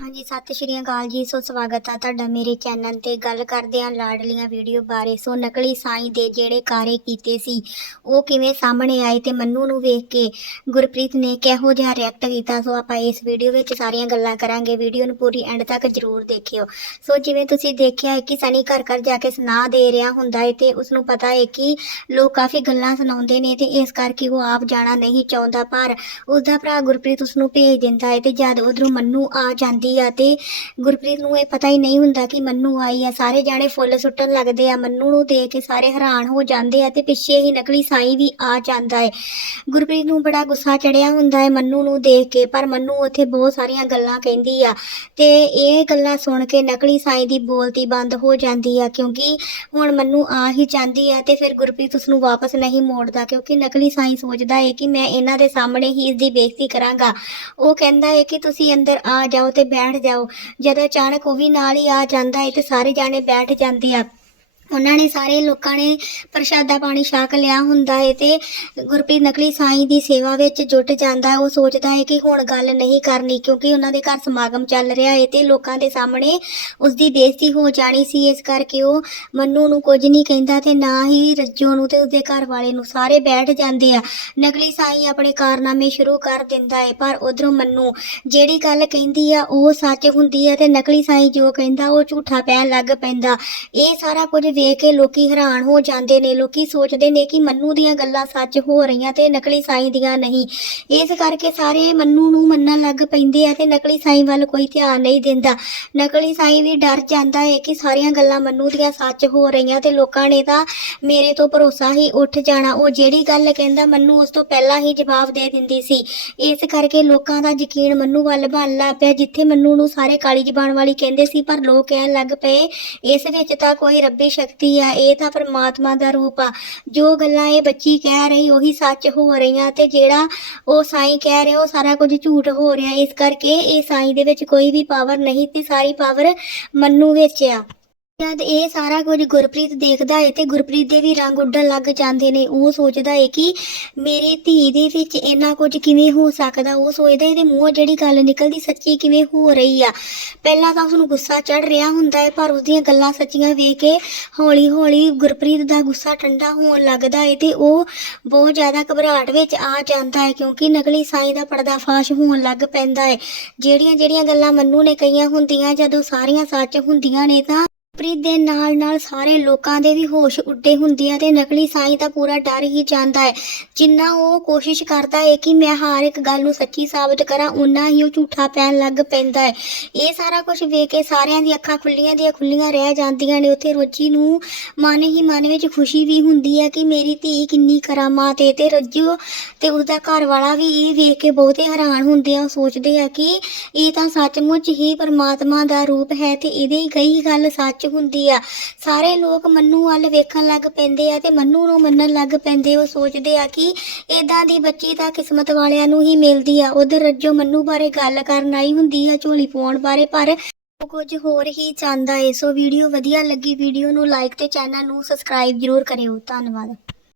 ਹਾਂਜੀ, ਸਤਿ ਸ਼੍ਰੀ ਅਕਾਲ ਜੀ। ਸੋ ਸਵਾਗਤ ਆ ਤੁਹਾਡਾ ਮੇਰੇ ਚੈਨਲ ਤੇ। ਗੱਲ ਕਰਦੇ ਆ ਲਾਡਲੀਆਂ ਵੀਡੀਓ ਬਾਰੇ। ਸੋ ਨਕਲੀ ਸਾਈਂ ਦੇ ਜਿਹੜੇ ਕਾਰੇ ਕੀਤੇ ਸੀ, ਉਹ ਕਿਵੇਂ ਸਾਹਮਣੇ ਆਏ ਤੇ ਮੰਨੂ ਨੂੰ ਵੇਖ ਕੇ ਗੁਰਪ੍ਰੀਤ ਨੇ ਕਿਹੋ ਜਿਹਾ ਰਿਐਕਟ ਕੀਤਾ? ਸੋ ਆਪਾਂ ਇਸ ਵੀਡੀਓ ਵਿੱਚ ਸਾਰੀਆਂ ਗੱਲਾਂ ਕਰਾਂਗੇ। ਵੀਡੀਓ ਨੂੰ ਪੂਰੀ ਐਂਡ ਤੱਕ ਜਰੂਰ ਦੇਖਿਓ। ਸੋ ਜਿਵੇਂ ਤੁਸੀਂ ਦੇਖਿਆ ਹੈ ਕਿ ਸਨੀ ਘਰ ਘਰ ਜਾ ਕੇ ਸੁਣਾ ਦੇ ਰਿਹਾ ਹੁੰਦਾ ਹੈ ਤੇ ਉਸ ਨੂੰ ਪਤਾ ਹੈ ਕਿ ਲੋਕ ਕਾਫੀ ਗੱਲਾਂ ਸੁਣਾਉਂਦੇ ਨੇ ਤੇ ਇਸ ਕਰਕੇ ਉਹ ਆਪ ਜਾਣਾ ਨਹੀਂ ਚਾਹੁੰਦਾ। ਪਰ ਉਸਦਾ ਭਰਾ ਗੁਰਪ੍ਰੀਤ ਉਸ ਨੂੰ ਭੇਜ ਦਿੰਦਾ ਹੈ ਤੇ ਜਦ ਉਧਰੋਂ ਮੰਨੂ ਆ ਜਾਂਦੀ ਆ ਤੇ ਗੁਰਪ੍ਰੀਤ ਨੂੰ ਇਹ ਪਤਾ ਹੀ ਨਹੀਂ ਹੁੰਦਾ ਕਿ ਮੰਨੂ ਆਈ ਆ। ਸਾਰੇ ਜਾਣੇ ਫੁੱਲ ਸੁੱਟਣ ਲੱਗਦੇ ਆ। ਮੰਨੂ ਨੂੰ ਦੇਖ ਕੇ ਸਾਰੇ ਹੈਰਾਨ ਹੋ ਜਾਂਦੇ ਆ ਤੇ ਪਿੱਛੇ ਹੀ ਨਕਲੀ ਸਾਈ ਵੀ ਆ ਜਾਂਦਾ ਹੈ ਗੁਰਪ੍ਰੀਤ ਨੂੰ ਬੜਾ ਗੁੱਸਾ ਚੜਿਆ ਹੁੰਦਾ ਹੈ ਮੰਨੂ ਨੂੰ ਦੇਖ ਕੇ, ਪਰ ਮੰਨੂ ਉੱਥੇ ਬਹੁਤ ਸਾਰੀਆਂ ਗੱਲਾਂ ਕਹਿੰਦੀ ਆ ਤੇ ਇਹ ਗੱਲਾਂ ਸੁਣ ਕੇ ਨਕਲੀ ਸਾਈ ਦੀ ਬੋਲਤੀ ਬੰਦ ਹੋ ਜਾਂਦੀ ਆ ਕਿਉਂਕਿ ਹੁਣ ਮੰਨੂ ਆ ਹੀ ਜਾਂਦੀ ਆ ਤੇ ਫਿਰ ਗੁਰਪ੍ਰੀਤ ਉਸ ਨੂੰ ਵਾਪਸ ਨਹੀਂ ਮੋੜਦਾ ਕਿਉਂਕਿ ਨਕਲੀ ਸਾਈ ਸੋਚਦਾ ਹੈ ਕਿ ਮੈਂ ਇਹਨਾਂ ਦੇ ਸਾਹਮਣੇ ਹੀ ਇਸ ਦੀ ਬੇਇੱਜ਼ਤੀ ਕਰਾਂਗਾ। ਉਹ ਕਹਿੰਦਾ ਹੈ ਕਿ ਤੁਸੀਂ ਅੰਦਰ ਆ ਜਾਓ ਤੇ ਬੈਠ ਜਾਓ। ਜਦੋਂ ਅਚਾਨਕ ਉਹ ਵੀ ਨਾਲ ਹੀ ਆ ਜਾਂਦਾ ਹੈ ਤੇ ਸਾਰੇ ਜਾਣੇ ਬੈਠ ਜਾਂਦੇ ਆ। ਉਹਨਾਂ ਨੇ ਸਾਰੇ ਲੋਕਾਂ ਨੇ ਪ੍ਰਸ਼ਾਦਾ ਪਾਣੀ ਛਕ ਲਿਆ ਹੁੰਦਾ ਹੈ ਤੇ ਗੁਰਪ੍ਰੀਤ ਨਕਲੀ ਸਾਈਂ ਦੀ ਸੇਵਾ ਵਿੱਚ ਜੁਟ ਜਾਂਦਾ ਹੈ ਉਹ ਸੋਚਦਾ ਹੈ ਕਿ ਹੁਣ ਗੱਲ ਨਹੀਂ ਕਰਨੀ ਕਿਉਂਕਿ ਉਹਨਾਂ ਦੇ ਘਰ ਸਮਾਗਮ ਚੱਲ ਰਿਹਾ ਹੈ ਤੇ ਲੋਕਾਂ ਦੇ ਸਾਹਮਣੇ ਉਸ ਦੀ ਬੇਇੱਜ਼ਤੀ ਹੋ ਜਾਣੀ ਸੀ। ਇਸ ਕਰਕੇ ਉਹ ਮੰਨੂ ਨੂੰ ਕੁਝ ਨਹੀਂ ਕਹਿੰਦਾ ਤੇ ਨਾ ਹੀ ਰੱਜੋ ਨੂੰ ਤੇ ਉਸਦੇ ਘਰ ਵਾਲੇ ਨੂੰ ਸਾਰੇ ਬੈਠ ਜਾਂਦੇ ਆ। ਨਕਲੀ ਸਾਈਂ ਆਪਣੇ ਕਾਰਨਾਮੇ ਸ਼ੁਰੂ ਕਰ ਦਿੰਦਾ ਹੈ ਪਰ ਉਧਰੋਂ ਮੰਨੂ ਜਿਹੜੀ ਗੱਲ ਕਹਿੰਦੀ ਆ ਉਹ ਸੱਚ ਹੁੰਦੀ ਆ ਤੇ ਨਕਲੀ ਸਾਈਂ ਜੋ ਕਹਿੰਦਾ ਉਹ ਝੂਠਾ ਪੈਣ ਲੱਗ ਪੈਂਦਾ। ਇਹ ਸਾਰਾ ਕੁਝ ਵੇਖ ਕੇ ਲੋਕੀ ਹੈਰਾਨ ਹੋ ਜਾਂਦੇ ਨੇ, ਲੋਕੀ ਸੋਚਦੇ ਨੇ ਕਿ ਮੰਨੂ ਦੀਆਂ ਗੱਲਾਂ ਸੱਚ ਹੋ ਰਹੀਆਂ ਤੇ ਨਕਲੀ ਸਾਈਂ ਦੀਆਂ ਨਹੀਂ। ਇਸ ਕਰਕੇ ਸਾਰੇ ਮੰਨੂ ਨੂੰ ਮੰਨਣ ਲੱਗ ਪੈਂਦੇ ਆ ਤੇ ਨਕਲੀ ਸਾਈਂ ਵੱਲ ਕੋਈ ਧਿਆਨ ਨਹੀਂ ਦਿੰਦਾ। ਨਕਲੀ ਸਾਈਂ ਵੀ ਡਰ ਜਾਂਦਾ ਹੈ ਕਿ ਸਾਰੀਆਂ ਗੱਲਾਂ ਮੰਨੂ ਦੀਆਂ ਸੱਚ ਹੋ ਰਹੀਆਂ ਤੇ ਲੋਕਾਂ ਨੇ ਤਾਂ ਮੇਰੇ ਤੋਂ ਭਰੋਸਾ ਹੀ ਉੱਠ ਜਾਣਾ। ਉਹ ਜਿਹੜੀ ਗੱਲ ਕਹਿੰਦਾ, ਮੰਨੂ ਉਸ ਤੋਂ ਪਹਿਲਾਂ ਹੀ ਜਵਾਬ ਦੇ ਦਿੰਦੀ ਸੀ। ਇਸ ਕਰਕੇ ਲੋਕਾਂ ਦਾ ਯਕੀਨ ਮੰਨੂ ਵੱਲ ਬਣ ਲੱਗ ਪਿਆ, ਜਿੱਥੇ ਮੰਨੂ ਨੂੰ ਸਾਰੇ ਕਾਲੀ ਜ਼ਬਾਨ ਵਾਲੀ ਕਹਿੰਦੇ ਸੀ, ਪਰ ਲੋਕ ਕਹਿਣ ਲੱਗ ਪਏ, ਇਸ ਵਿੱਚ ਤਾਂ ਕੋਈ ਰੱਬੀ ਸ਼ਕ ਸ਼ਕਤੀ ਆ, ਇਹ ਤਾਂ ਪਰਮਾਤਮਾ ਦਾ ਰੂਪ ਆ। ਜੋ ਗੱਲਾਂ ਇਹ ਬੱਚੀ ਕਹਿ ਰਹੀ, ਉਹੀ ਸੱਚ ਹੋ ਰਹੀਆਂ ਤੇ ਜਿਹੜਾ ਉਹ ਸਾਈਂ ਕਹਿ ਰਿਹਾ, ਉਹ ਸਾਰਾ ਕੁਝ ਝੂਠ ਹੋ ਰਿਹਾ। ਇਸ ਕਰਕੇ ਇਹ ਸਾਈਂ ਦੇ ਵਿੱਚ ਕੋਈ ਵੀ ਪਾਵਰ ਨਹੀਂ ਤੇ ਸਾਰੀ ਪਾਵਰ ਮੰਨੂ ਵਿੱਚ ਆ। ਜਦ ਇਹ ਸਾਰਾ ਕੁਝ ਗੁਰਪ੍ਰੀਤ ਦੇਖਦਾ ਹੈ ਤੇ ਗੁਰਪ੍ਰੀਤ ਦੇ ਵੀ ਰੰਗ ਉੱਡਣ ਲੱਗ ਜਾਂਦੇ ਨੇ। ਉਹ ਸੋਚਦਾ ਹੈ ਕਿ ਮੇਰੀ ਧੀ ਦੇ ਵਿੱਚ ਇੰਨਾ ਕੁਝ ਕਿਵੇਂ ਹੋ ਸਕਦਾ? ਉਹ ਸੋਚਦਾ ਇਹਦੇ ਮੂੰਹੋਂ ਜਿਹੜੀ ਗੱਲ ਨਿਕਲਦੀ ਸੱਚੀ ਕਿਵੇਂ ਹੋ ਰਹੀ ਆ? ਪਹਿਲਾਂ ਤਾਂ ਉਸ ਨੂੰ ਗੁੱਸਾ ਚੜ ਰਿਹਾ ਹੁੰਦਾ ਹੈ ਪਰ ਉਸਦੀਆਂ ਗੱਲਾਂ ਸੱਚੀਆਂ ਵੇਖ ਕੇ ਹੌਲੀ ਹੌਲੀ ਗੁਰਪ੍ਰੀਤ ਦਾ ਗੁੱਸਾ ਠੰਡਾ ਹੋਣ ਲੱਗਦਾ ਹੈ ਤੇ ਉਹ ਬਹੁਤ ਜ਼ਿਆਦਾ ਘਬਰਾਹਟ ਵਿੱਚ ਆ ਜਾਂਦਾ ਹੈ ਕਿਉਂਕਿ ਨਕਲੀ ਸਾਈਂ ਦਾ ਪਰਦਾਫਾਸ਼ ਹੋਣ ਲੱਗ ਪੈਂਦਾ ਹੈ ਜਿਹੜੀਆਂ ਜਿਹੜੀਆਂ ਗੱਲਾਂ ਮੰਨੂ ਨੇ ਕਹੀਆਂ ਹੁੰਦੀਆਂ, ਜਦੋਂ ਸਾਰੀਆਂ ਸੱਚ ਹੁੰਦੀਆਂ ਨੇ ਤਾਂ ਪ੍ਰੀਤ ਦੇ ਨਾਲ ਨਾਲ ਸਾਰੇ ਲੋਕਾਂ ਦੇ ਵੀ ਹੋਸ਼ ਉੱਡੇ ਹੁੰਦੇ ਆ ਤੇ ਨਕਲੀ ਸਾਈਂ ਤਾਂ ਪੂਰਾ ਡਰ ਹੀ ਜਾਂਦਾ ਹੈ। ਜਿੰਨਾ ਉਹ ਕੋਸ਼ਿਸ਼ ਕਰਦਾ ਹੈ ਕਿ ਮੈਂ ਹਰ ਇੱਕ ਗੱਲ ਨੂੰ ਸੱਚੀ ਸਾਬਤ ਕਰਾਂ ਉਨਾ ਹੀ ਉਹ ਝੂਠਾ ਪੈਣ ਲੱਗ ਪੈਂਦਾ ਹੈ। ਇਹ ਸਾਰਾ ਕੁਝ ਵੇਖ ਕੇ ਸਾਰਿਆਂ ਦੀਆਂ ਅੱਖਾਂ ਖੁੱਲੀਆਂ ਦੀਆਂ ਖੁੱਲੀਆਂ ਰਹਿ ਜਾਂਦੀਆਂ ਨੇ। ਉੱਥੇ ਰੋਜ਼ੀ ਨੂੰ ਮਨ ਹੀ ਮਨ ਵਿੱਚ ਖੁਸ਼ੀ ਵੀ ਹੁੰਦੀ ਹੈ ਕਿ ਮੇਰੀ ਧੀ ਕਿੰਨੀ ਕਰਾਮਾਤ ਹੈ ਤੇ ਰੱਜੂ ਤੇ ਉਸਦਾ ਘਰ ਵਾਲਾ ਵੀ ਇਹ ਵੇਖ ਕੇ ਬਹੁਤੇ ਹੈਰਾਨ ਹੁੰਦੇ ਆ। ਉਹ ਸੋਚਦੇ ਆ ਕਿ ਇਹ ਤਾਂ ਸੱਚਮੁੱਚ ਹੀ ਪਰਮਾਤਮਾ ਦਾ ਰੂਪ ਹੈ ਤੇ ਇਹਦੇ ਕਈ ਗੱਲ ਸੱਚ ਹੁੰਦੀ ਆ। ਸਾਰੇ ਲੋਕ ਮੰਨੂ ਵੱਲ ਵੇਖਣ ਲੱਗ ਪੈਂਦੇ ਆ ਤੇ ਮੰਨੂ ਨੂੰ ਮੰਨਣ ਲੱਗ ਪੈਂਦੇ। ਉਹ ਸੋਚਦੇ ਆ ਕਿ ਇਦਾਂ ਦੀ ਬੱਚੀ ਤਾਂ ਕਿਸਮਤ ਵਾਲਿਆਂ ਨੂੰ ਹੀ ਮਿਲਦੀ ਆ। ਉਧਰ ਰੱਜੋ ਮੰਨੂ ਬਾਰੇ ਗੱਲ ਕਰਨ ਆਈ ਹੁੰਦੀ ਆ ਝੋਲੀ ਪਾਉਣ ਬਾਰੇ, ਪਰ ਉਹ ਕੁਝ ਹੋਰ ਹੀ ਚਾਹੁੰਦਾ ਏ। ਸੋ ਵੀਡੀਓ ਵਧੀਆ ਲੱਗੀ, ਵੀਡੀਓ ਨੂੰ ਲਾਈਕ ਤੇ ਚੈਨਲ ਨੂੰ ਸਬਸਕ੍ਰਾਈਬ ਜਰੂਰ ਕਰਿਓ। ਧੰਨਵਾਦ।